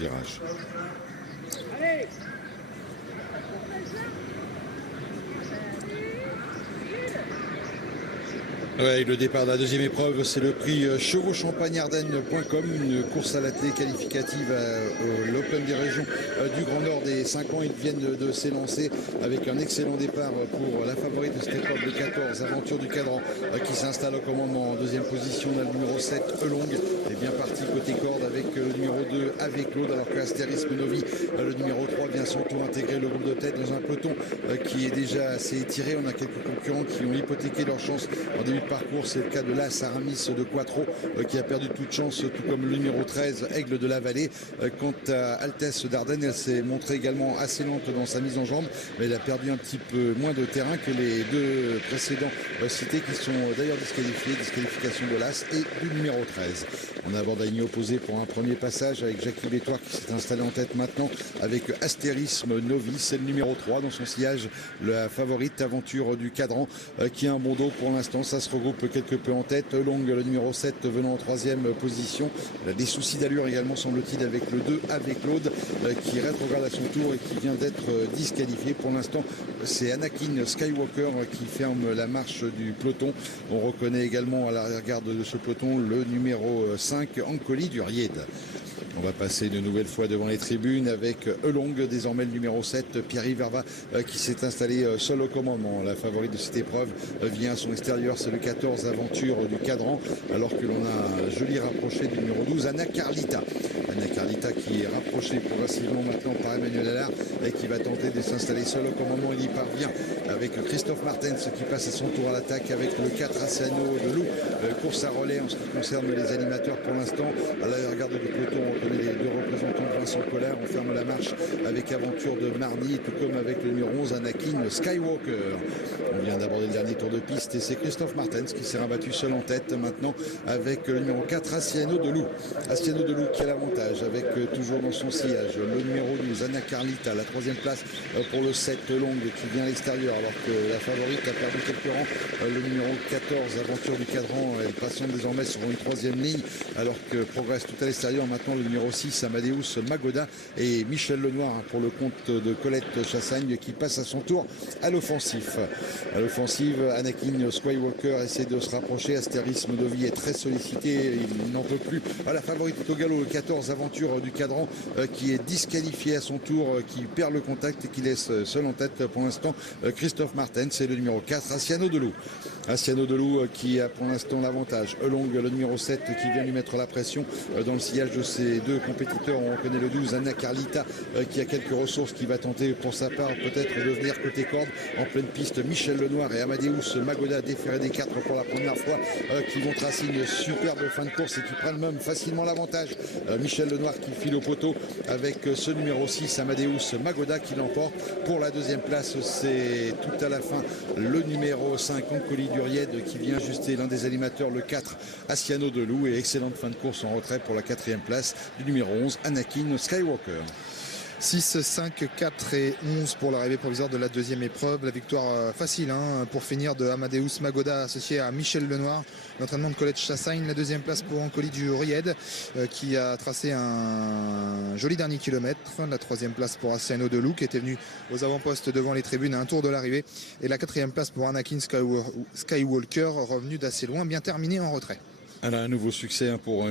virage. Ouais, le départ de la deuxième épreuve, c'est le prix chevauxchampagne-ardenne.com, une course à l'attelé qualificative à l'Open des régions du Grand Nord des 5 ans. Ils viennent de s'élancer avec un excellent départ pour la favorite de cette épreuve, le 14, Aventure du Cadran, qui s'installe au commandement en deuxième position. On a le numéro 7, Elong, est bien parti côté corde avec le numéro 2, avec Claude, alors que Astérisme Novi, le numéro 3, vient son tour intégrer le groupe de tête dans un peloton qui est déjà assez étiré. On a quelques concurrents qui ont hypothéqué leur chance en début de parcours. C'est le cas de l'As Aramis de Quattro qui a perdu toute chance, tout comme le numéro 13, Aigle de la Vallée. Quant à Altesse d'Ardenne, elle s'est montrée également assez lente dans sa mise en jambe, mais elle a perdu un petit peu moins de terrain que les deux précédents cités, qui sont d'ailleurs disqualifiés. Disqualification de l'As et du numéro 13. On aborde la ligne opposée pour un premier passage avec Jackie Bétoire qui s'est installé en tête maintenant avec Astérisme Novi. C'est le numéro 3 dans son sillage, la favorite Aventure du Cadran qui a un bon dos pour l'instant. Ça se regroupe quelque peu en tête. Long, le numéro 7, venant en troisième position. Il a des soucis d'allure également, semble-t-il, avec le 2, avec Claude, qui rétrograde à son tour et qui vient d'être disqualifié. Pour l'instant, c'est Anakin Skywalker qui ferme la marche du peloton. On reconnaît également à l'arrière-garde de ce peloton le numéro 5, Ancoli du Ried. On va passer une nouvelle fois devant les tribunes avec Elong, désormais le numéro 7, Pierre-Yves Verva, qui s'est installé seul au commandement. La favorite de cette épreuve vient à son extérieur, c'est le 14, Aventure du Cadran, alors que l'on a un joli rapproché du numéro 12, Anna Carlita. Anna Carlita qui est rapprochée progressivement maintenant par Emmanuel Allard et qui va tenter de s'installer seul au commandement. Il y parvient avec Christophe Martens qui passe à son tour à l'attaque avec le 4, Asciano de Loup. Course à relais en ce qui concerne les animateurs pour l'instant. À l'arrière-garde du peloton, on connaît les deux représentants de Vincent Collard. On ferme la marche avec Aventure de Marny, tout comme avec le numéro 11, Anakin Skywalker. On vient d'aborder le dernier tour de piste et c'est Christophe Martens qui s'est rabattu seul en tête maintenant avec le numéro 4, Asciano de Loup. Asciano de Loup qui a l'avantage avec toujours dans son sillage le numéro 12, Anna Carlita, la troisième place pour le 7, Long, qui vient à l'extérieur alors que la favorite a perdu quelques rangs. Le numéro 14, Aventure du Cadran, elle patiente désormais sur une troisième ligne alors que progresse tout à l'extérieur maintenant le numéro 6, Amadeus Magoda, et Michel Lenoir pour le compte de Colette Chassagne qui passe à son tour à l'offensif. À l'offensive, Anakin Skywalker essaie de se rapprocher. Astérisme Novi est très sollicité, il n'en peut plus. La favorite est au galop, le 14, Aventure du Cadran, qui est disqualifié à son tour, qui perd le contact et qui laisse seul en tête pour l'instant Christophe Martens. C'est le numéro 4, Asciano de Loup. Asciano de Loup qui a pour l'instant l'avantage. Elong, le numéro 7, qui vient lui mettre la pression dans le sillage de ses deux compétiteurs. On reconnaît le 12, Anna Carlita, qui a quelques ressources, qui va tenter pour sa part peut-être de venir côté corde en pleine piste. Michel Lenoir et Amadeus Magoda, déférés des 4 pour la première fois, qui vont tracer une superbe fin de course et qui prennent même facilement l'avantage. Michel Lenoir qui file au poteau avec ce numéro 6, Amadeus Magoda, qui l'emporte. Pour la deuxième place, c'est tout à la fin le numéro 5, Ancoli du Ried, qui vient ajuster l'un des animateurs, le 4, Asciano de Loup, et excellente fin de course en retrait pour la quatrième place du numéro 11, Anakin Skywalker. 6, 5, 4 et 11 pour l'arrivée provisoire de la deuxième épreuve. La victoire facile pour finir de Amadeus Magoda associé à Michel Lenoir. L'entraînement de Colette Chassagne. La deuxième place pour Ancoli du Ried qui a tracé un joli dernier kilomètre. La troisième place pour Asciano de Loup qui était venu aux avant-postes devant les tribunes à un tour de l'arrivée. Et la quatrième place pour Anakin Skywalker, revenu d'assez loin, bien terminé en retrait. Elle a un nouveau succès pour